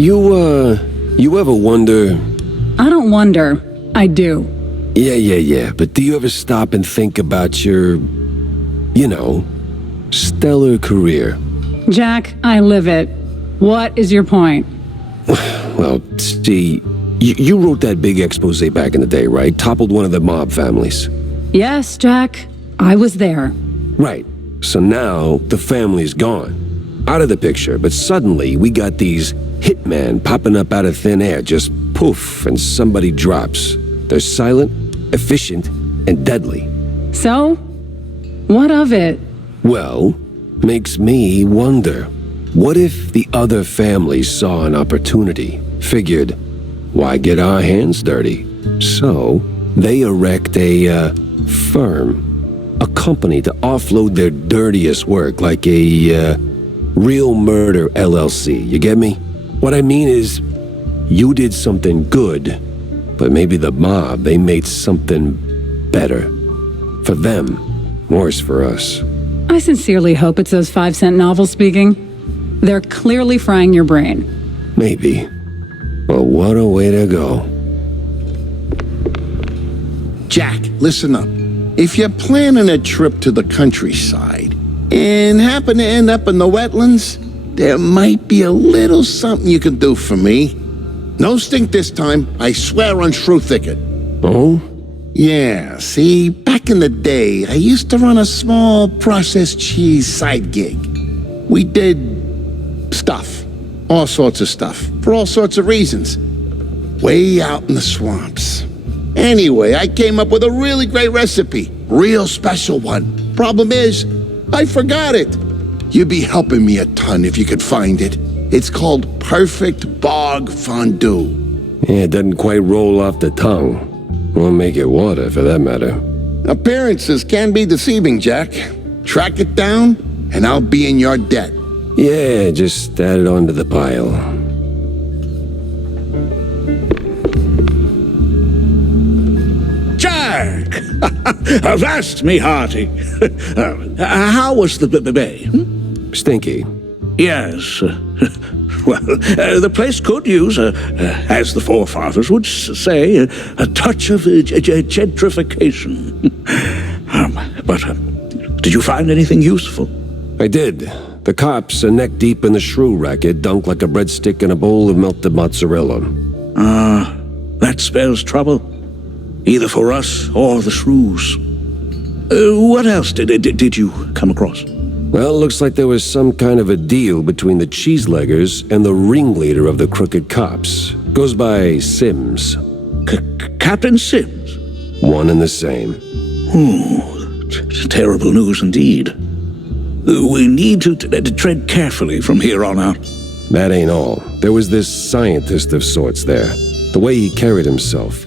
You ever wonder... I don't wonder. I do. Yeah. But do you ever stop and think about your, stellar career? Jack, I live it. What is your point? Well, see, you wrote that big expose back in the day, right? Toppled one of the mob families. Yes, Jack. I was there. Right. So now the family's gone. Out of the picture, but suddenly we got these hitmen popping up out of thin air, just poof, and somebody drops. They're silent, efficient, and deadly. So? What of it? Well, makes me wonder. What if the other families saw an opportunity, figured, why get our hands dirty? So, they erect a, firm. A company to offload their dirtiest work, like a, Real Murder LLC, you get me? What I mean is, you did something good, but maybe the mob, they made something better. For them, worse for us. I sincerely hope it's those 5-cent novels speaking. They're clearly frying your brain. Maybe. But what a way to go. Jack, listen up. If you're planning a trip to the countryside and happen to end up in the wetlands, there might be a little something you can do for me. No stink this time, I swear on Shrew Thicket. Oh? Yeah, see, back in the day, I used to run a small processed cheese side gig. We did stuff. All sorts of stuff. For all sorts of reasons. Way out in the swamps. Anyway, I came up with a really great recipe. Real special one. Problem is, I forgot it. You'd be helping me a ton if you could find it. It's called Perfect Bog Fondue. Yeah, it doesn't quite roll off the tongue. Or make it water, for that matter. Appearances can be deceiving, Jack. Track it down, and I'll be in your debt. Yeah, just add it onto the pile. Jack! Avast me hearty. How was the bay? Stinky. Yes. Well, the place could use, as the forefathers would say, a touch of gentrification. But did you find anything useful? I did. The cops are neck deep in the shrew racket, dunked like a breadstick in a bowl of melted mozzarella. That spells trouble. Either for us or the shrews. What else did you come across? Well, looks like there was some kind of a deal between the cheeseleggers and the ringleader of the crooked cops. Goes by Sims. Captain Sims? One and the same. Terrible news indeed. We need to tread carefully from here on out. That ain't all. There was this scientist of sorts there. The way he carried himself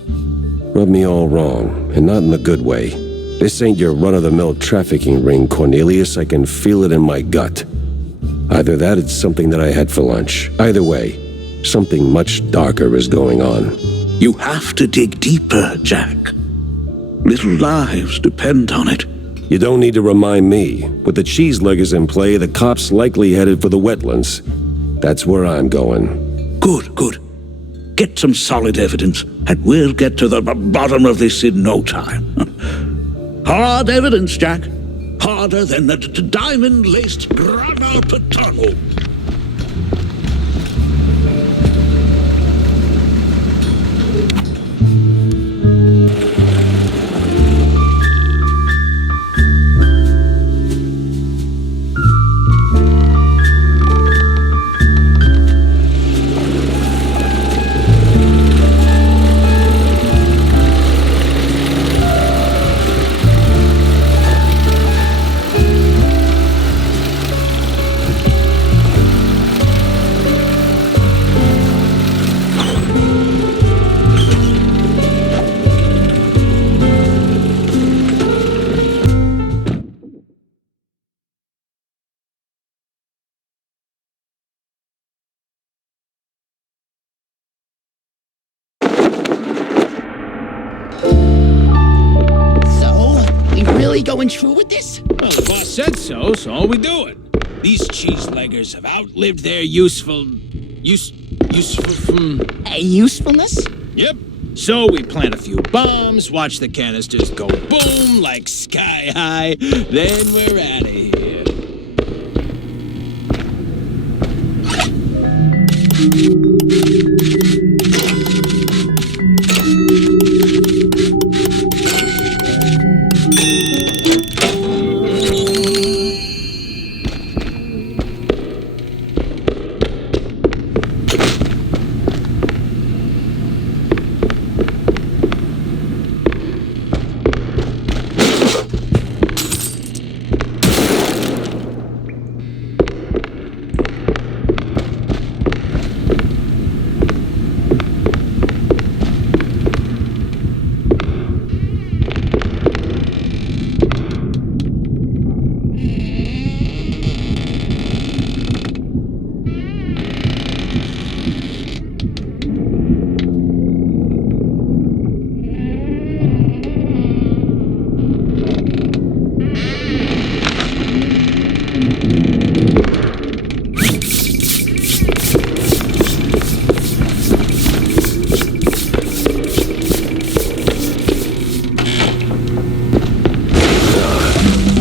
rubbed me all wrong, and not in the good way. This ain't your run-of-the-mill trafficking ring, Cornelius. I can feel it in my gut. Either that or it's something that I had for lunch. Either way, something much darker is going on. You have to dig deeper, Jack. Little lives depend on it. You don't need to remind me. With the cheeseleggers in play, the cops likely headed for the wetlands. That's where I'm going. Good. Get some solid evidence, and we'll get to the bottom of this in no time. Hard evidence, Jack. Harder than the diamond-laced grana padano. Going through with this? Well, the boss said so we do it. These cheeseleggers have outlived their useful Usefulness? Yep. So we plant a few bombs, watch the canisters go boom like sky high, then we're out of here.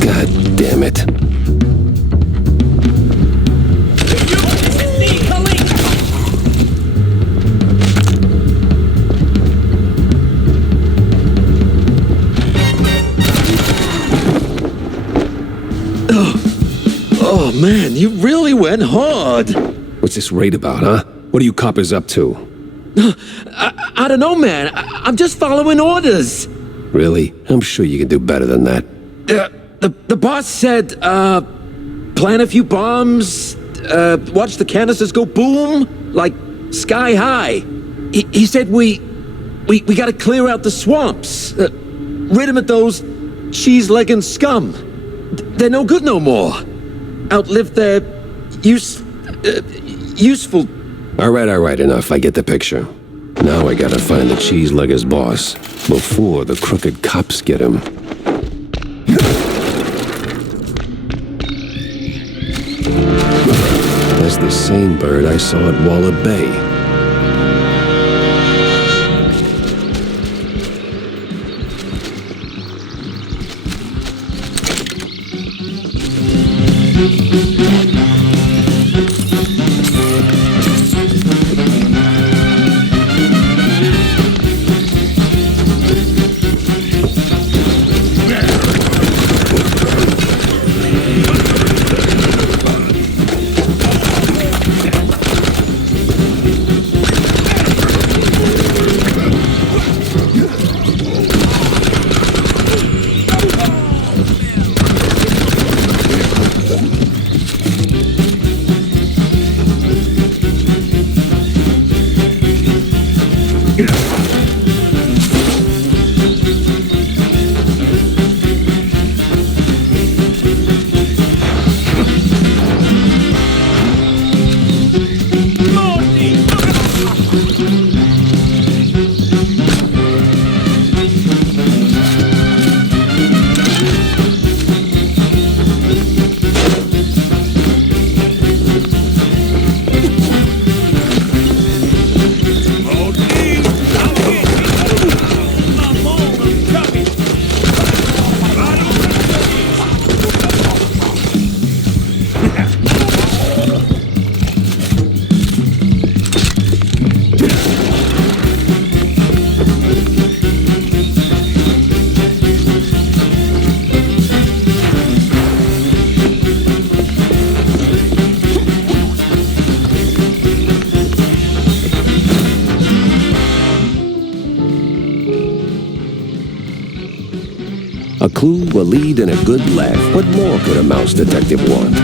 God damn it. Oh man, you really went hard. What's this raid about, huh? What are you coppers up to? I don't know, man. I'm just following orders. Really? I'm sure you can do better than that. The boss said, plant a few bombs, watch the canisters go boom, like sky high. He said we gotta clear out the swamps, rid him of those cheese-legging scum. They're no good no more. Outlive their useful. All right, enough. I get the picture. Now I gotta find the cheese-legger's boss before the crooked cops get him. That's the same bird I saw at Waller Bay. A clue, a lead, and a good laugh. What more could a mouse detective want?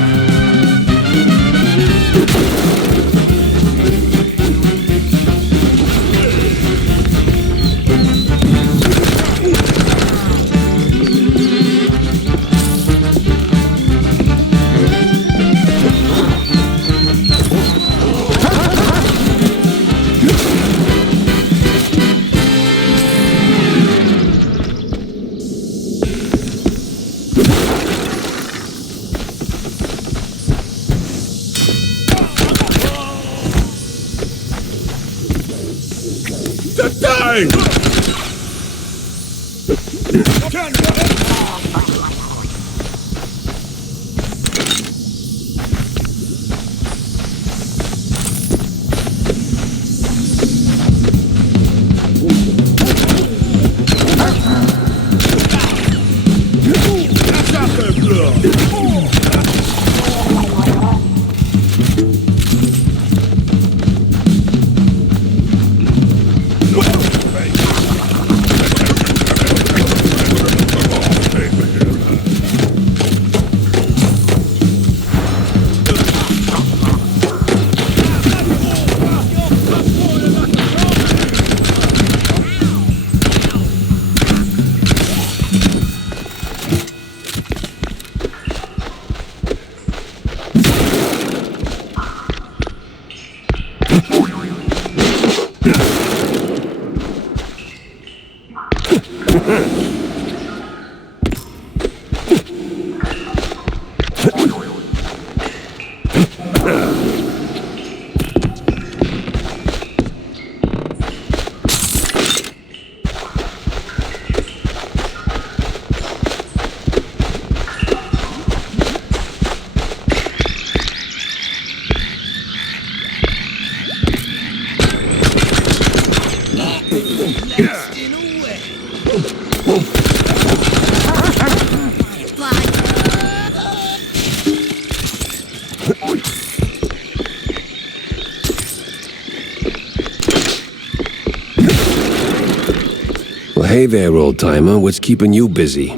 Well, hey there, old-timer. What's keeping you busy?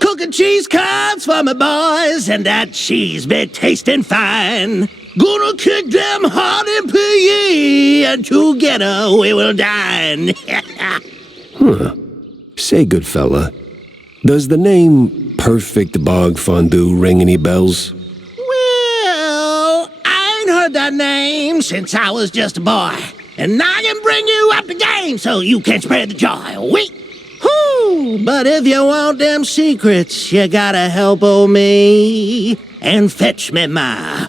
Cooking cheese curds for my boys, and that cheese be tasting fine. Gonna kick them hard and pee, and together we will dine. Say, good fella, does the name Perfect Bog Fondue ring any bells? Well, I ain't heard that name since I was just a boy. And I can bring you up the game so you can spread the joy. Wait. Whoo, but if you want them secrets, you gotta help old me and fetch me my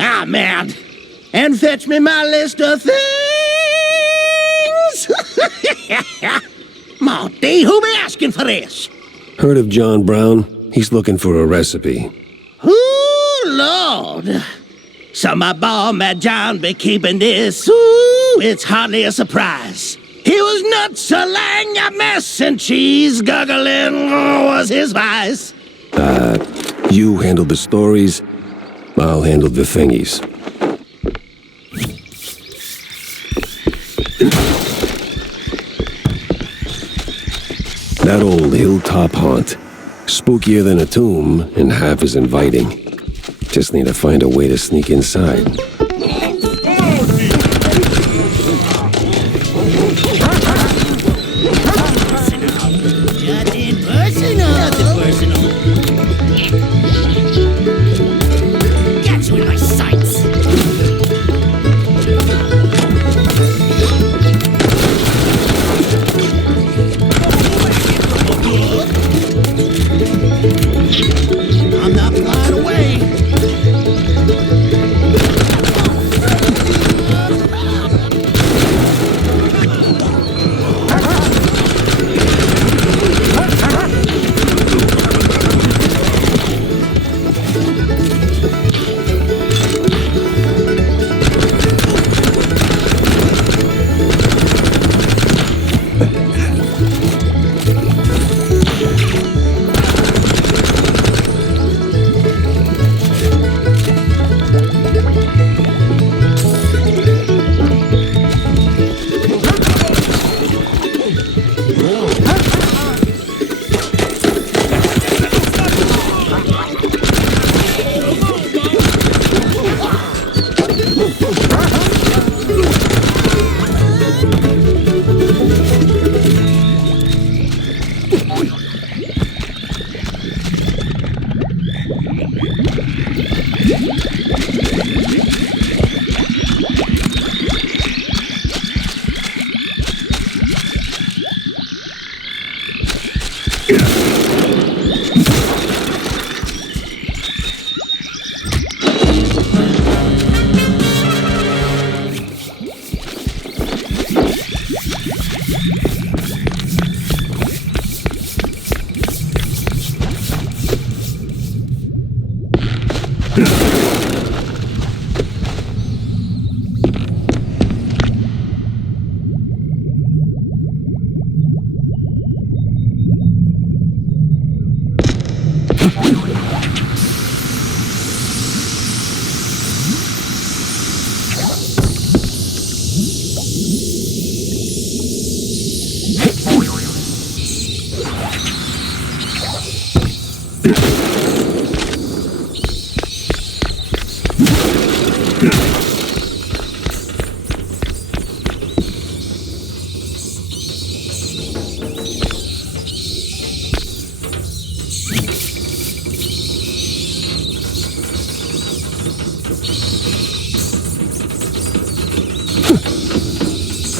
ah, man. And fetch me my list of things. Monty, who be asking for this? Heard of John Brown? He's looking for a recipe. Ooh, Lord. So my boy, Mad John, be keeping this. Ooh, it's hardly a surprise. He was nuts, a lang a mess, and cheese guggling was his vice. You handle the stories, I'll handle the thingies. That old hilltop haunt. Spookier than a tomb and half as inviting. Just need to find a way to sneak inside. Nothing personal. Got you in my sights. I'm not flying away.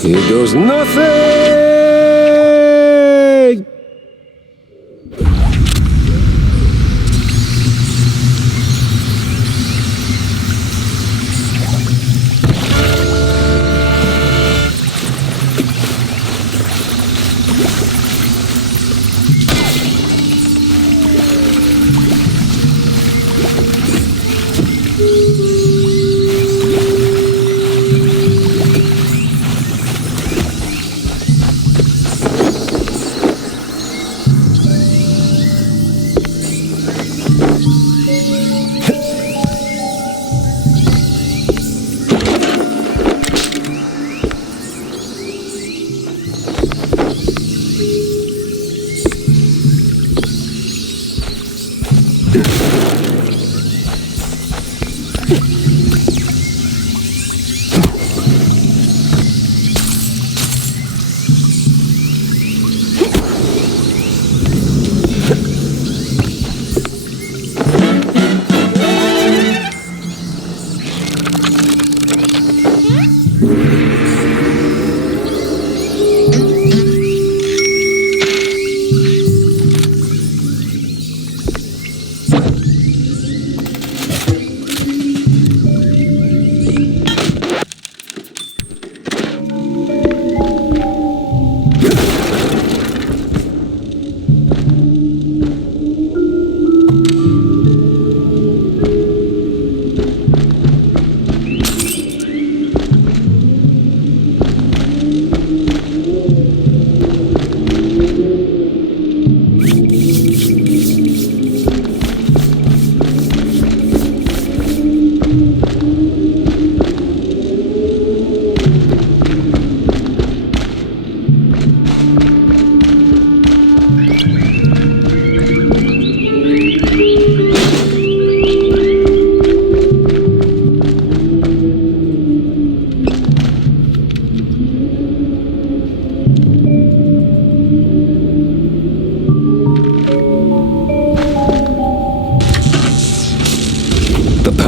Here goes nothing!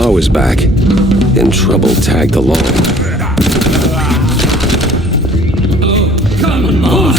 Was back, and trouble tagged along. Come on!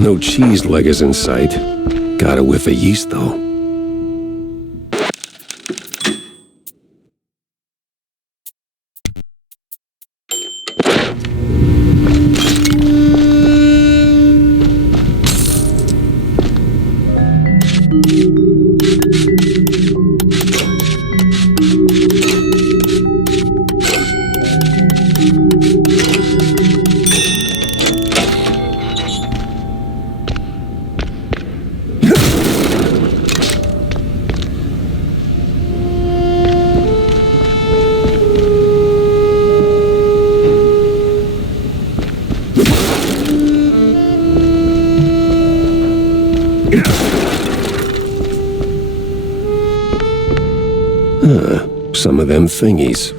No cheese leggers in sight. Got a whiff of yeast, though. Some of them thingies.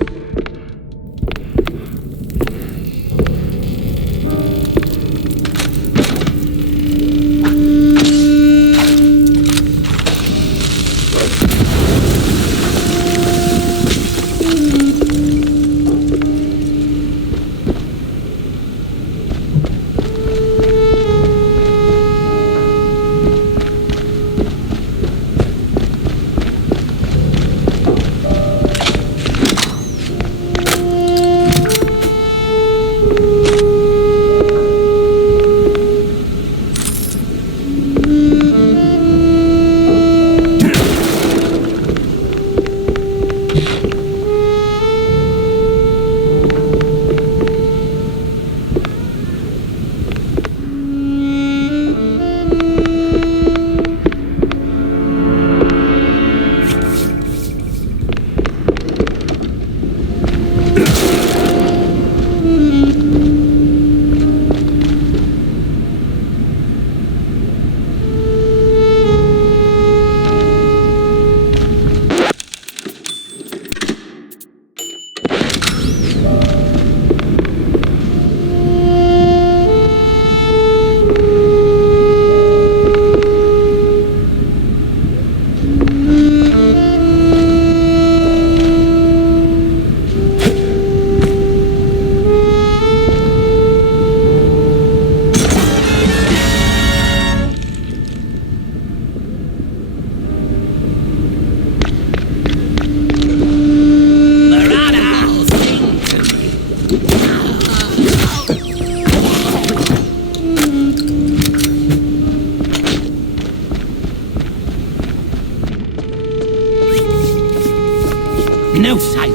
No sight,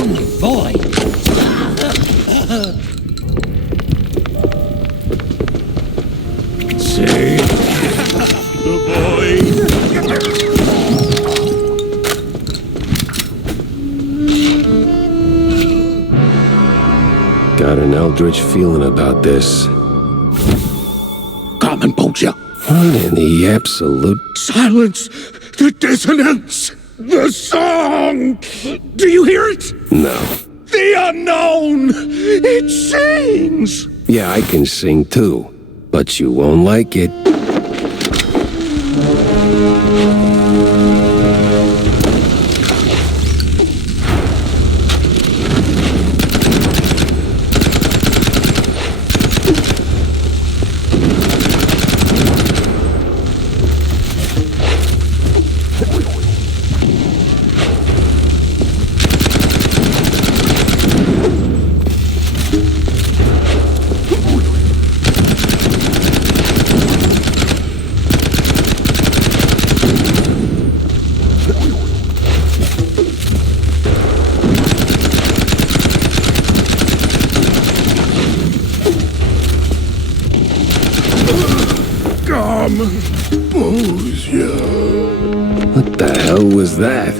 only void. Say, the boy. Got an eldritch feeling about this. Come and poacher. What in the absolute... Silence! The dissonance! The song! Do you hear it? No. The unknown! It sings! Yeah, I can sing too, but you won't like it. What the hell was that?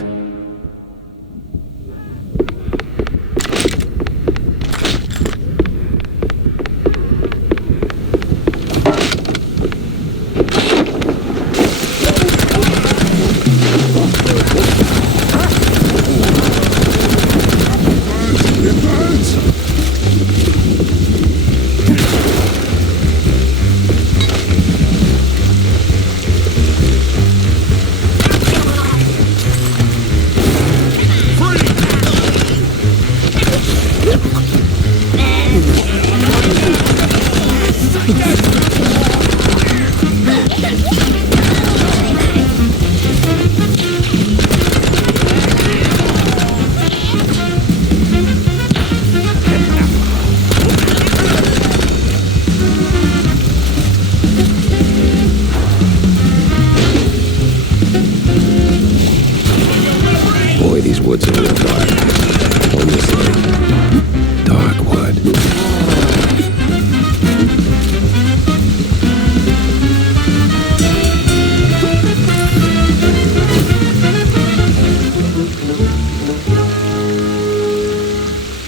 Boy, these woods are real dark. Almost like dark wood.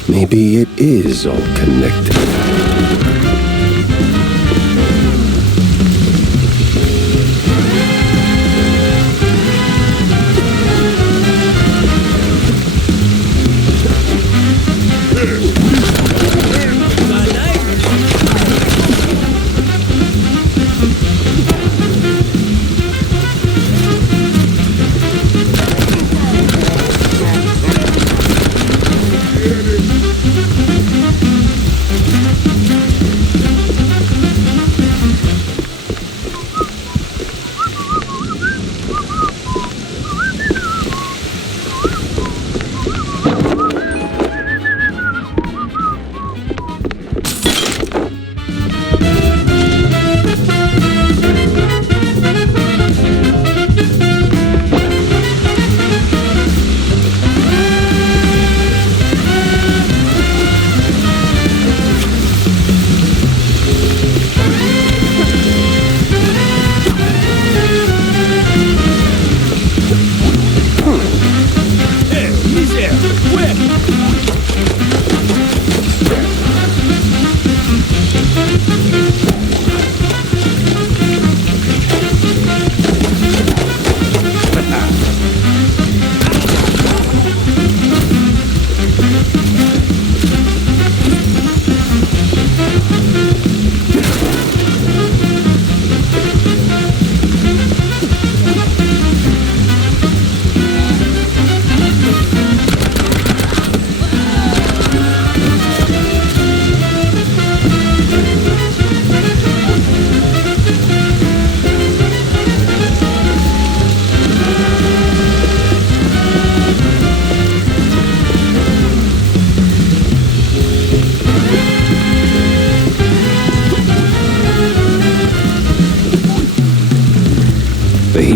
Maybe it is all connected.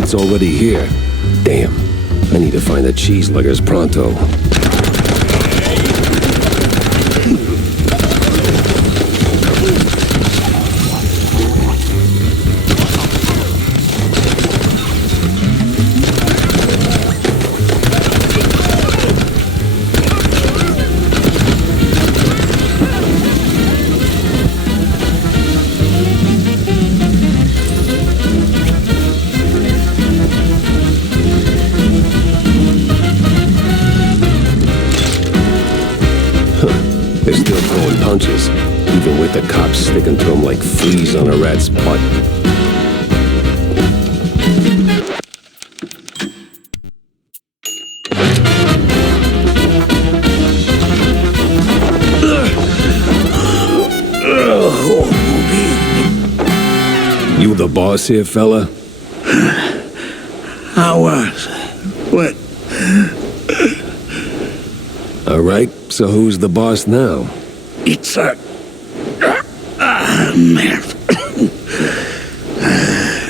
meat's already here. Damn, I need to find the cheeseluggers pronto. They're still throwing punches, even with the cops sticking to them like fleas on a rat's butt. You the boss here, fella? I was. What? All right, so who's the boss now? It's a... man.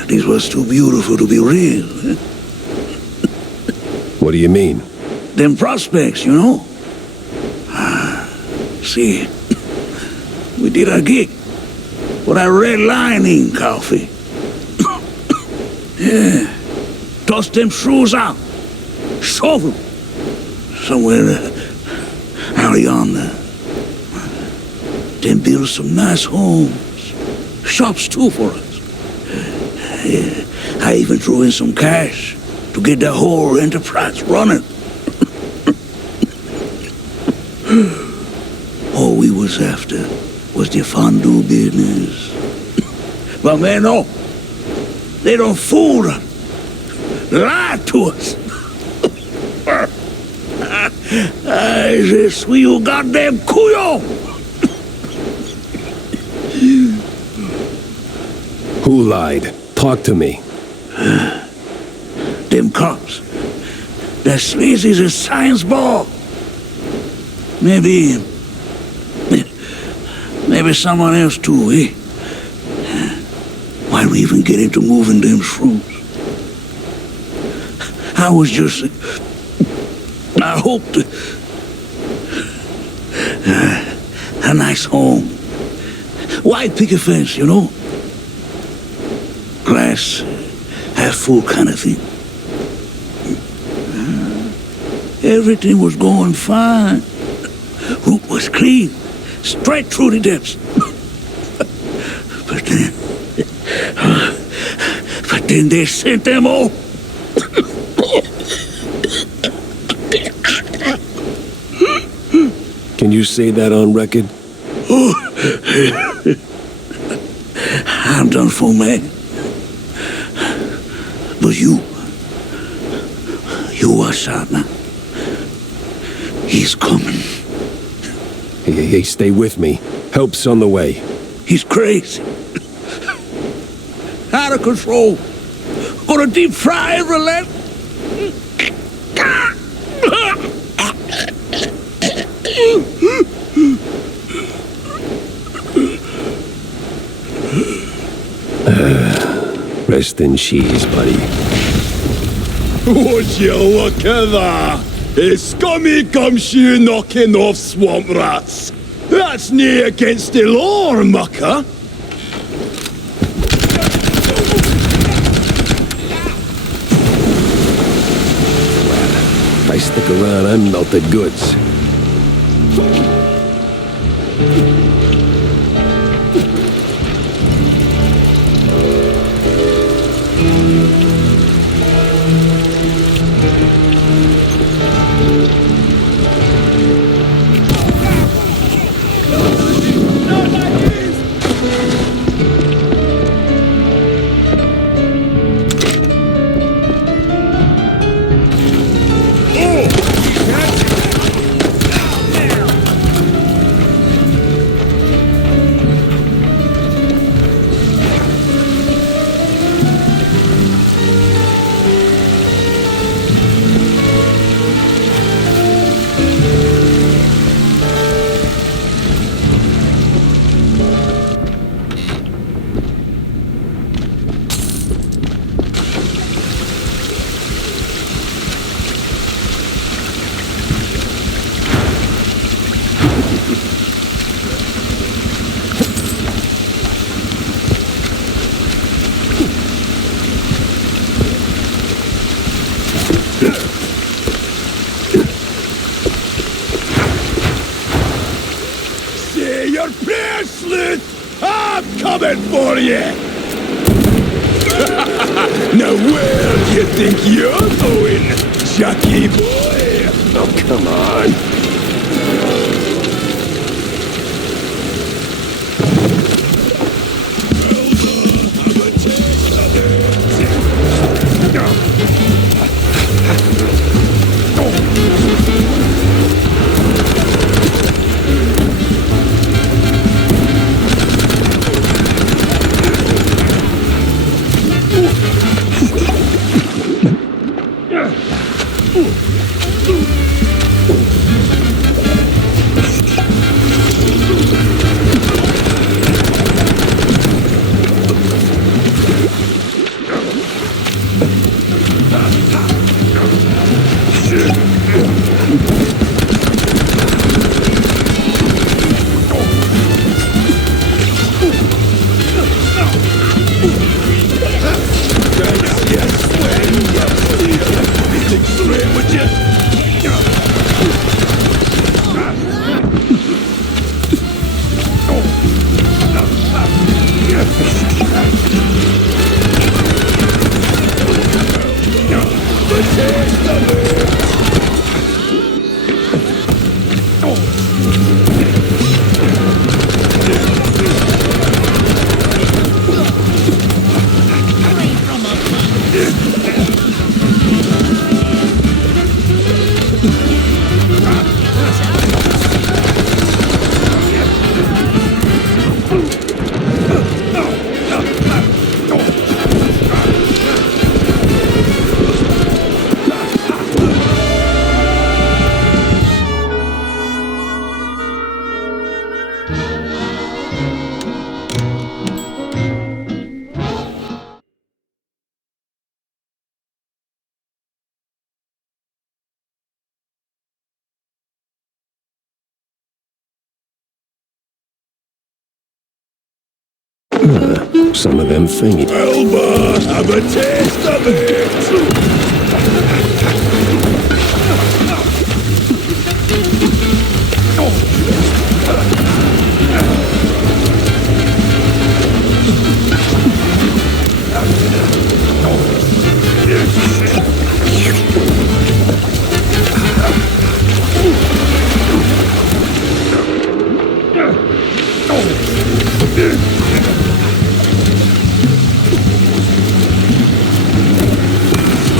This was too beautiful to be real. What do you mean? Them prospects, you know? See, we did a gig with a red lining coffee. Yeah. Toss them shrews out. Shove them. Somewhere out yonder. Then build some nice homes. Shops too for us. Yeah. I even threw in some cash to get the whole enterprise running. All we was after was the fondue business. But man, no. They don't fool us. Lie to us. Je suis au goddamn couillon. Who lied? Talk to me. Them cops. They're sleazy as a science ball. Maybe someone else too, eh? Why we even get into moving them shrews? I was just... I hoped... a nice home. White picket fence, you know? Glass half full kind of thing. Everything was going fine. Route was clean. Straight through the depths. But then they sent them all. Can you say that on record? I'm done for, man. But you watch out now. He's coming. Hey, stay with me. Help's on the way. He's crazy. Out of control. Gonna deep fry every last... Rest in cheese, buddy. Would you look at that? A scummy gumshoe knocking off swamp rats. That's nae against the law, mucker. If I stick around, I'm melted goods. Say your prayers, Sleuth! I'm coming for you! Now where do you think you're going, Jackie boy? Oh, come on. Some of them thingy. Elba, have a taste of it!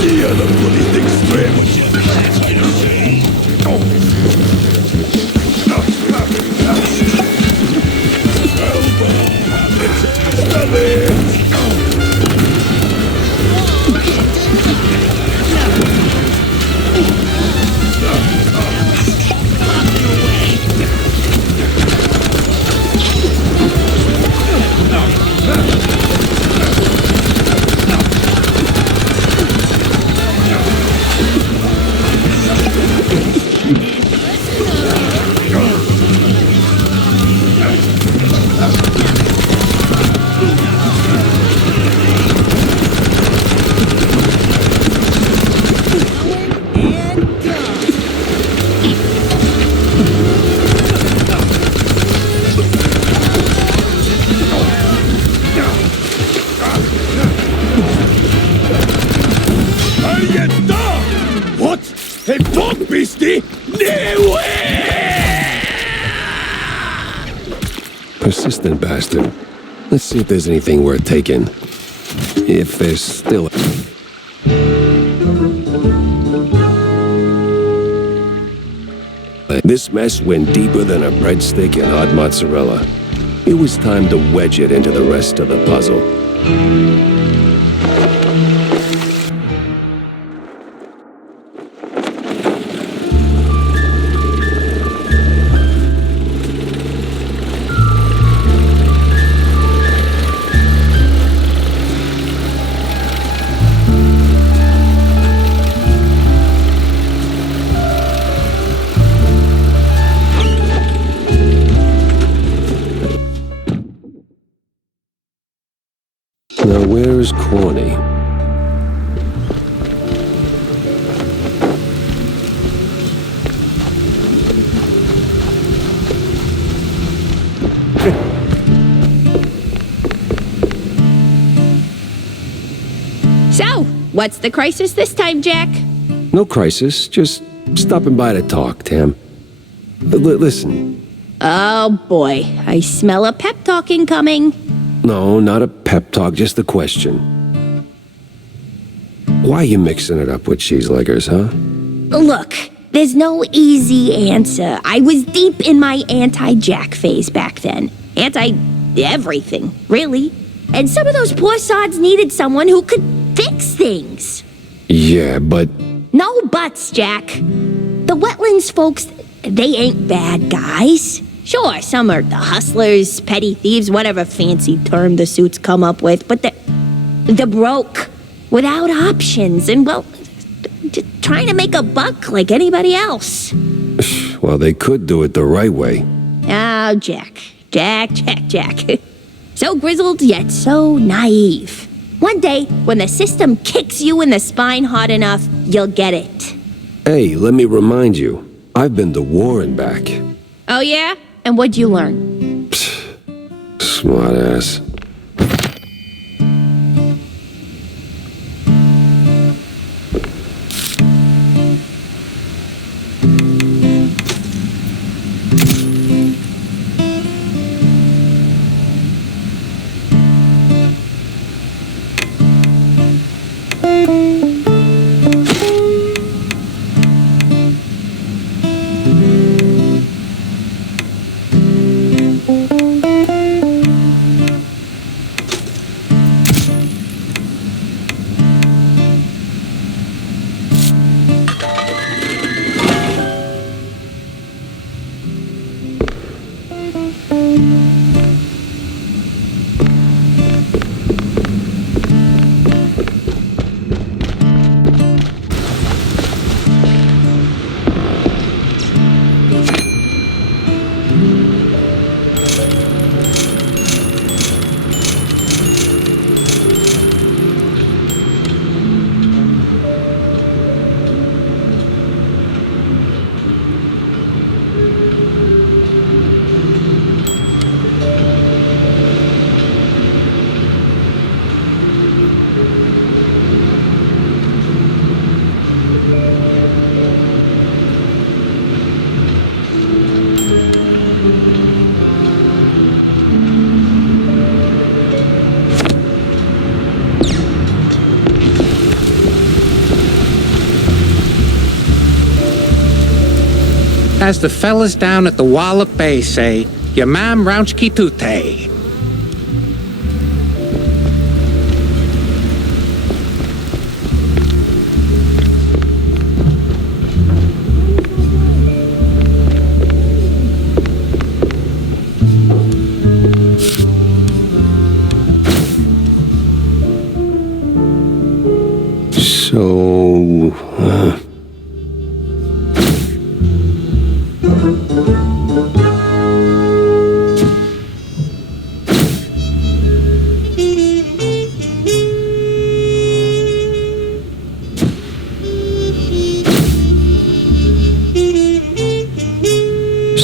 The other bloody thing straight with you. Elba, have a taste of it! A dog beastie? No way! Persistent bastard. Let's see if there's anything worth taking. If there's still... This mess went deeper than a breadstick and hot mozzarella. It was time to wedge it into the rest of the puzzle. Now, where's Corny? What's the crisis this time, Jack? No crisis, just stopping by to talk, Tam. Listen. Oh boy, I smell a pep talk incoming. No, not a pep talk, just a question. Why you mixing it up with cheeseleggers, huh? Look, there's no easy answer. I was deep in my anti-Jack phase back then. Anti-everything, really. And some of those poor sods needed someone who could fix things. Yeah, but... No buts, Jack. The wetlands folks, they ain't bad guys. Sure, some are the hustlers, petty thieves, whatever fancy term the suits come up with, but they're broke, without options, and, well, just trying to make a buck like anybody else. Well, they could do it the right way. Oh, Jack. So grizzled, yet so naive. One day, when the system kicks you in the spine hard enough, you'll get it. Hey, let me remind you, I've been to war and back. Oh, yeah? And what'd you learn? Smart ass. As the fellas down at the Wallop Bay say, Yamam Rounchki Tute.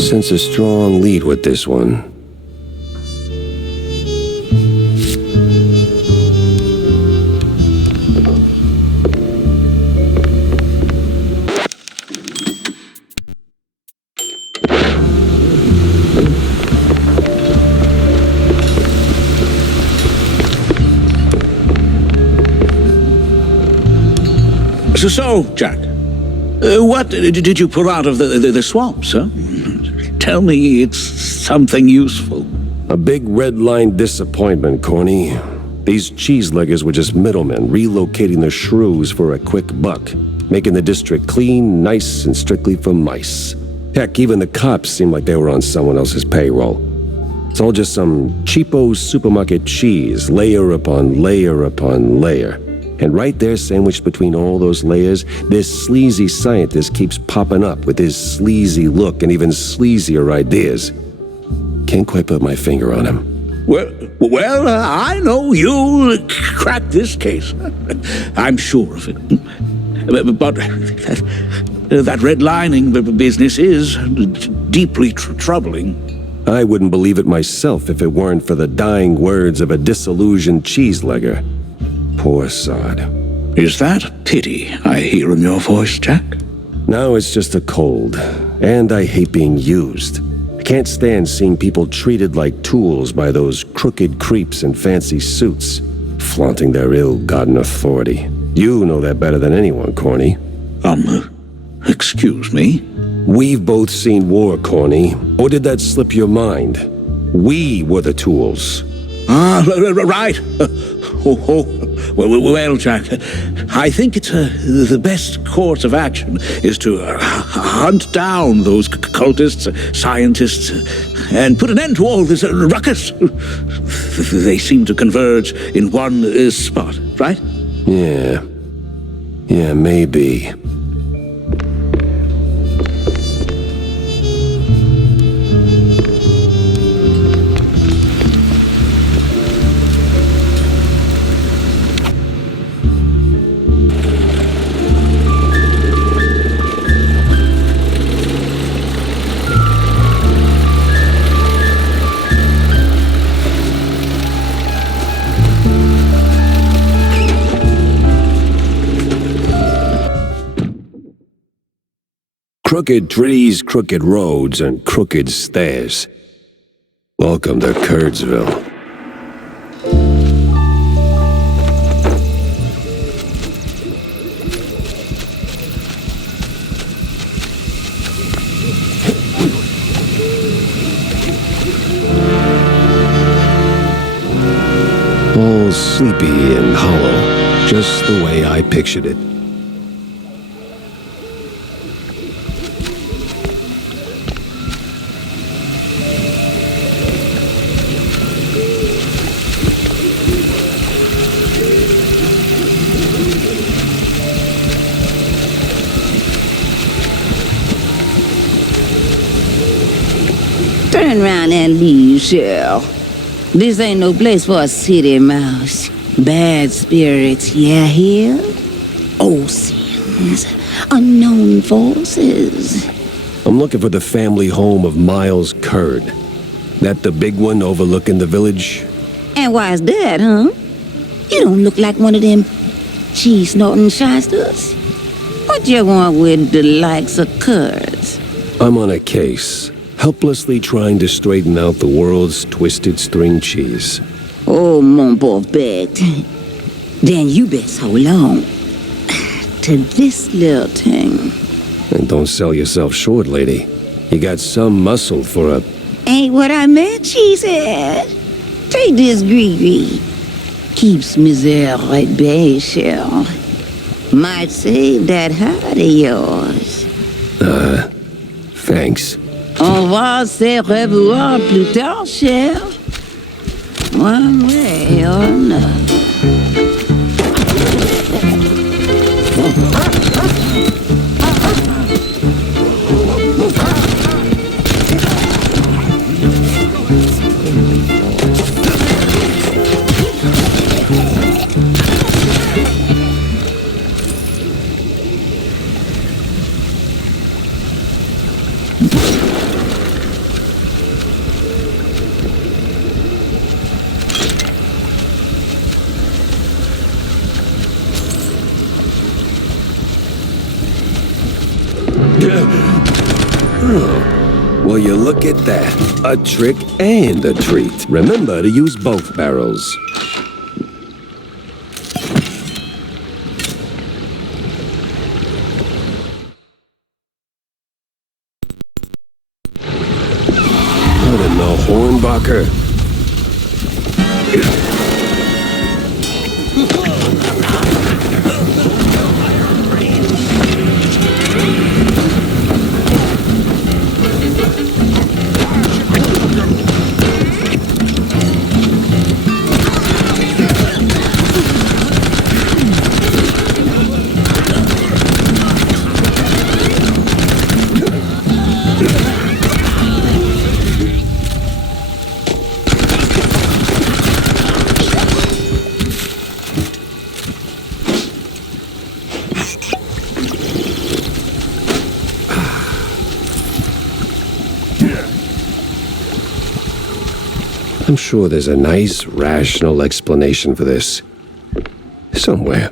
Sense a strong lead with this one. So, Jack, what did you pull out of the swamps, huh? Tell me it's something useful. A big red line disappointment, Corny. These cheeseleggers were just middlemen relocating the shrews for a quick buck, making the district clean, nice, and strictly for mice. Heck, even the cops seemed like they were on someone else's payroll. It's all just some cheapo supermarket cheese, layer upon layer upon layer. And right there, sandwiched between all those layers, this sleazy scientist keeps popping up with his sleazy look and even sleazier ideas. Can't quite put my finger on him. Well, I know you'll crack this case. I'm sure of it. But that redlining business is deeply troubling. I wouldn't believe it myself if it weren't for the dying words of a disillusioned cheeselegger. Poor sod. Is that pity I hear in your voice, Jack? Now it's just a cold, and I hate being used. I can't stand seeing people treated like tools by those crooked creeps in fancy suits, flaunting their ill-gotten authority. You know that better than anyone, Corny. Excuse me? We've both seen war, Corny. Or did that slip your mind? We were the tools. Right. Well, Jack, I think it's the best course of action is to hunt down those cultists, scientists, and put an end to all this ruckus. They seem to converge in one spot, right? Yeah, maybe. Crooked trees, crooked roads, and crooked stairs. Welcome to Curdsville. All sleepy and hollow, just the way I pictured it. Turn around and leave, Cheryl. This ain't no place for a city mouse. Bad spirits, you hear? Old sins, unknown forces. I'm looking for the family home of Miles Curd. That the big one overlooking the village? And why's that, huh? You don't look like one of them cheese-snorting shysters. What you want with the likes of Curds? I'm on a case, helplessly trying to straighten out the world's twisted string cheese. Oh, mon pauvre bête. Then you best hold on to this little thing. And don't sell yourself short, lady. You got some muscle for a... Ain't what I meant, she said. Take this gree-gree. Keeps misère at bay, Cheryl. Might save that heart of yours. Thanks. On va se revoir plus tard, cher. One way or another. Well, you look at that. A trick and a treat. Remember to use both barrels. What in the Hornbacher? I'm sure there's a nice, rational explanation for this. Somewhere.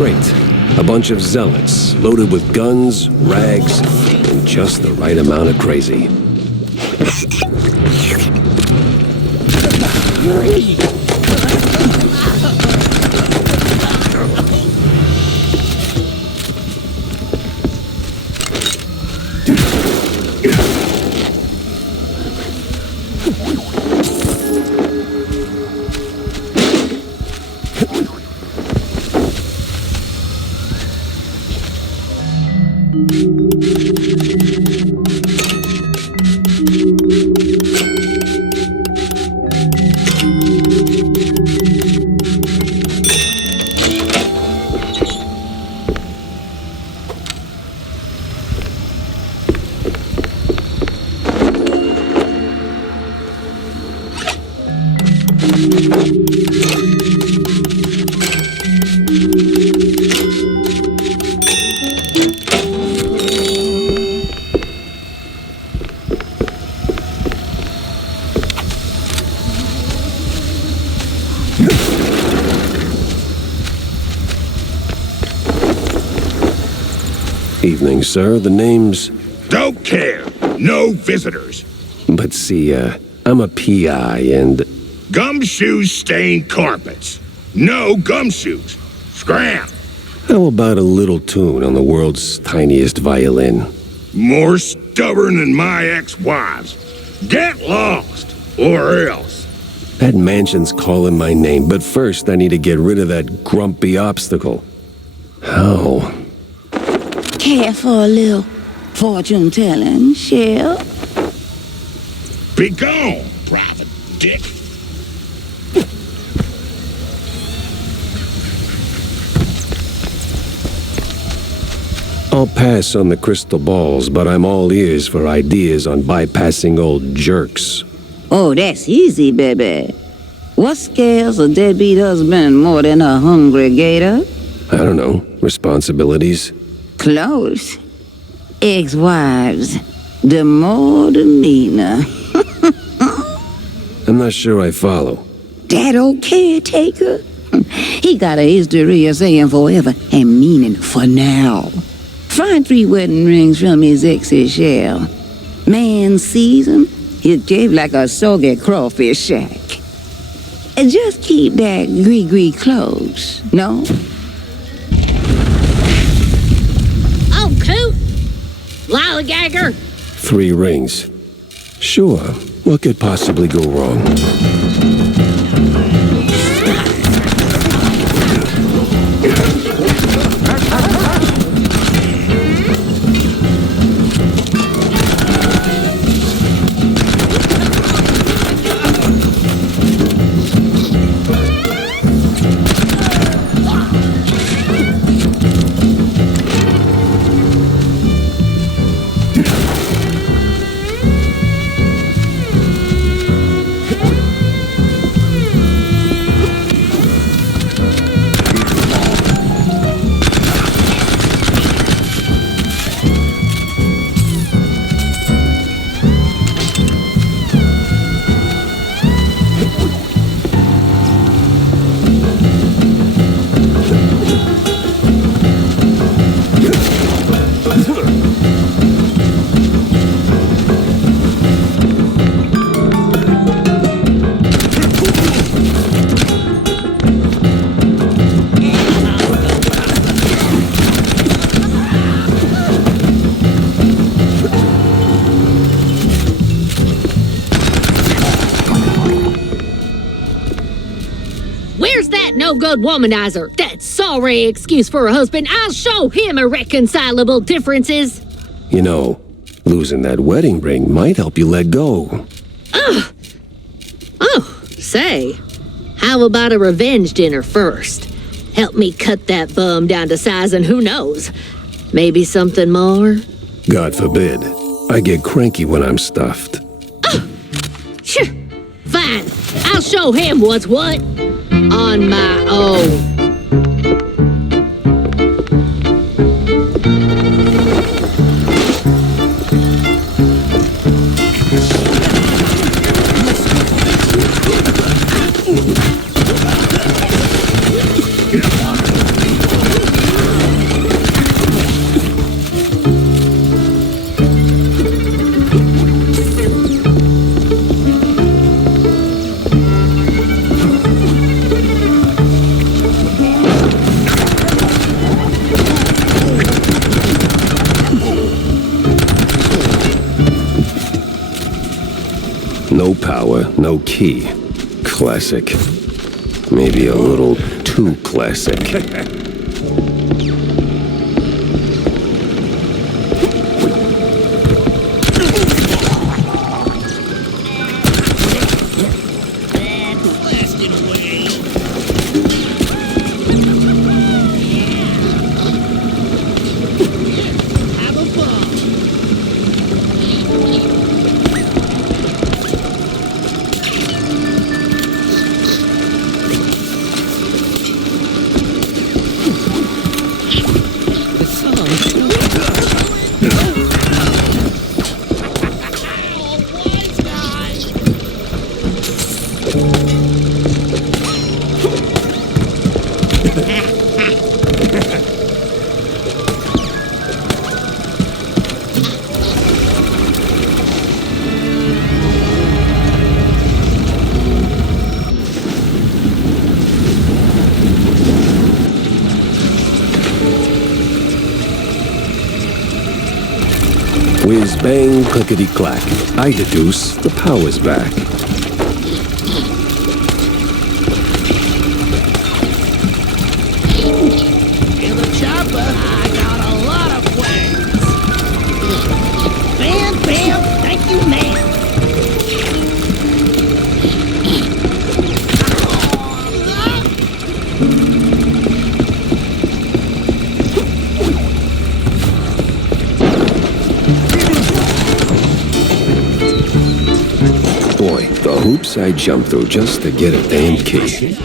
Great. A bunch of zealots, loaded with guns, rags, and just the right amount of crazy. Evening, sir. The name's... Don't care. No visitors. But see, I'm a PI and... Gumshoes stain carpets. No gumshoes. Scram. How about a little tune on the world's tiniest violin? More stubborn than my ex-wives. Get lost, or else. That mansion's calling my name, but first I need to get rid of that grumpy obstacle. How? Care for a little fortune telling, Shell? Be gone, private dick. I'll pass on the crystal balls, but I'm all ears for ideas on bypassing old jerks. Oh, that's easy, baby. What scares a deadbeat husband more than a hungry gator? I don't know. Responsibilities? Close. Ex-wives. The more the meaner. I'm not sure I follow. That old caretaker? He got a history of saying forever and meaning for now. Find 3 wedding rings from his ex's shell. Man sees him, he'll shave like a soggy crawfish shack. And just keep that gree-gree close, no? Oh, coot! Lollygagger! 3 rings. Sure. What could possibly go wrong? No-good womanizer. That sorry excuse for a husband. I'll show him irreconcilable differences. You know, losing that wedding ring might help you let go. Ugh. Oh, say, how about a revenge dinner first? Help me cut that bum down to size and who knows, maybe something more? God forbid. I get cranky when I'm stuffed. Sure. Fine. I'll show him what's what. On my own. No power, no key. Classic. Maybe a little too classic. Whiz bang, clickety clack. I deduce the power's back. In the chopper, I got a lot of plans. Bam, bam, thank you, ma'am. Boy, the hoops I jumped through just to get a damn key.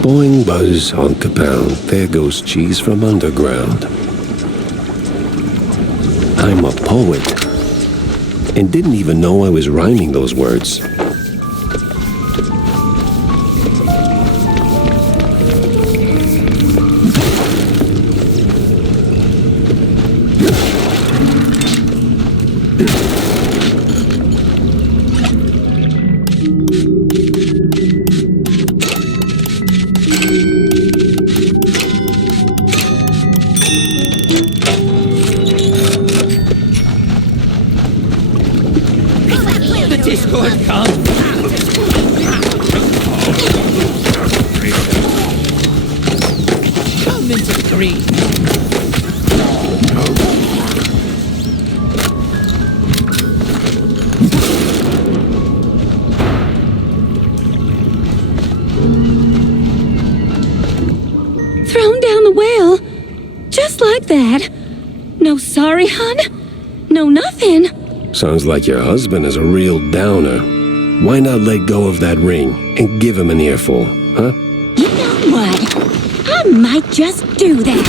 Boing, buzz, honk a pound. There goes cheese from underground. I'm a poet. And didn't even know I was rhyming those words. Thrown down the well? Just like that? No sorry, hun? No nothing? Sounds like your husband is a real downer. Why not let go of that ring and give him an earful, huh? You know what? I might just do that.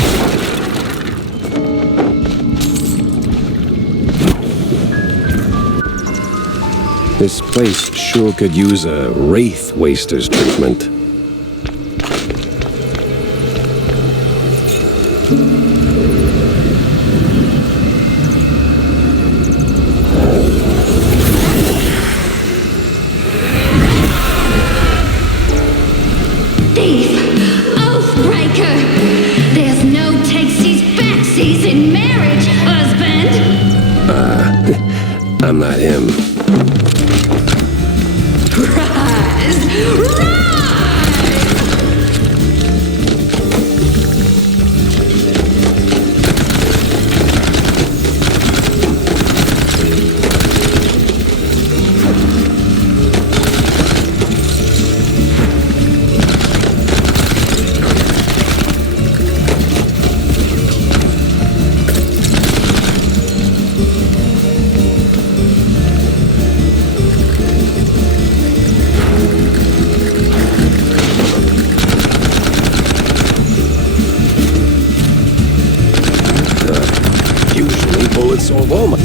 This place sure could use a wraith waster's treatment. I'm not him. Usually bullets solve all my...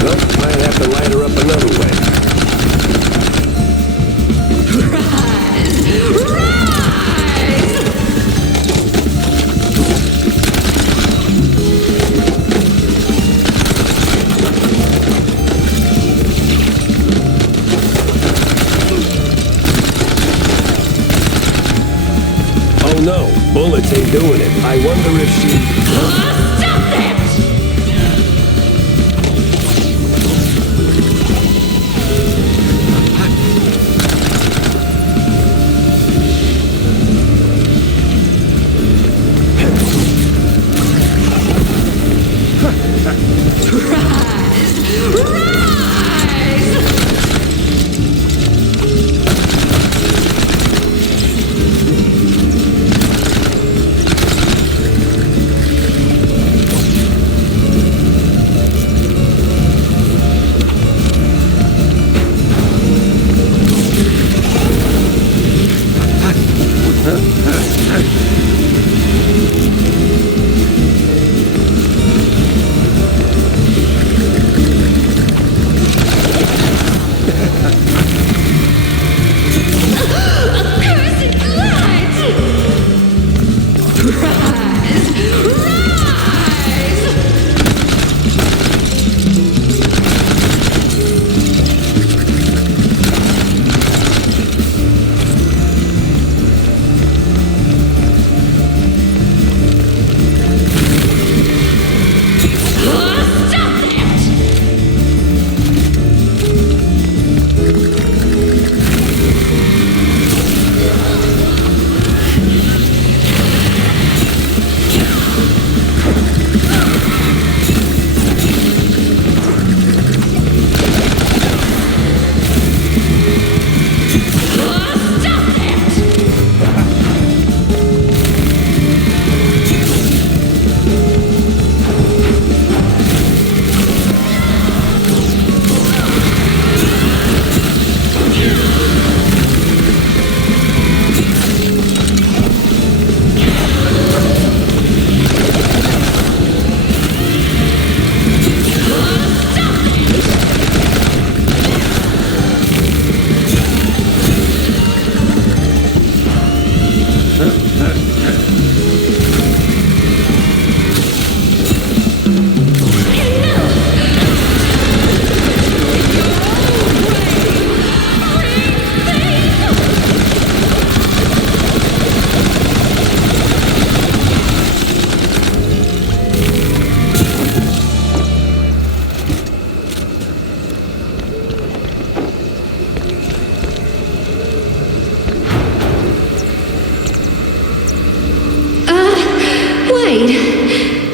Nope, might have to light her up another way. Oh no, bullets ain't doing it. I wonder if she...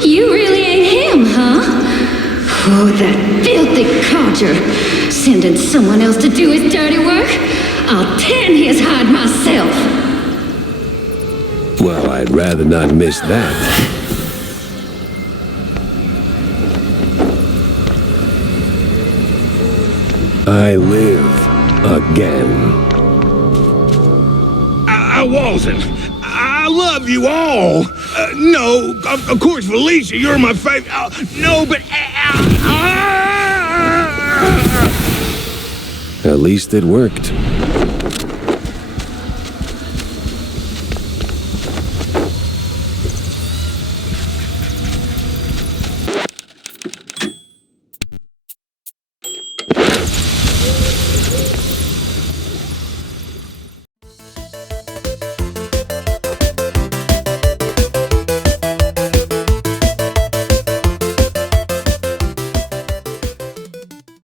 You really ain't him, huh? Oh, that filthy codger. Sending someone else to do his dirty work? I'll tan his hide myself. Well, I'd rather not miss that. I live again. I wasn't. I love you all. No, of course, Felicia, you're my favorite. No, but... At least it worked.